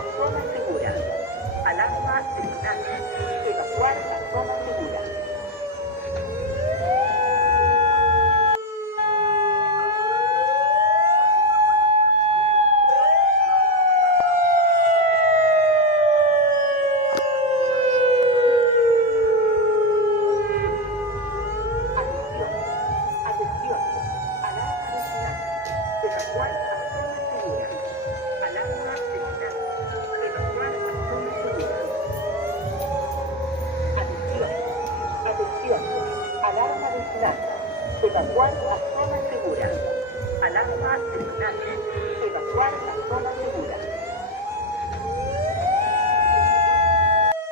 a zona segura. Alarma de tsunami. Evacuar a zona segura. Atención, atención. Alarma de tsunami. Evacuar a zona segura. Alarma de tsunami. Evacuar a zona segura. Atención, atención. Alarma de tsunami. Evacuar a zona segura. Alarma de tsunami. Evacuar a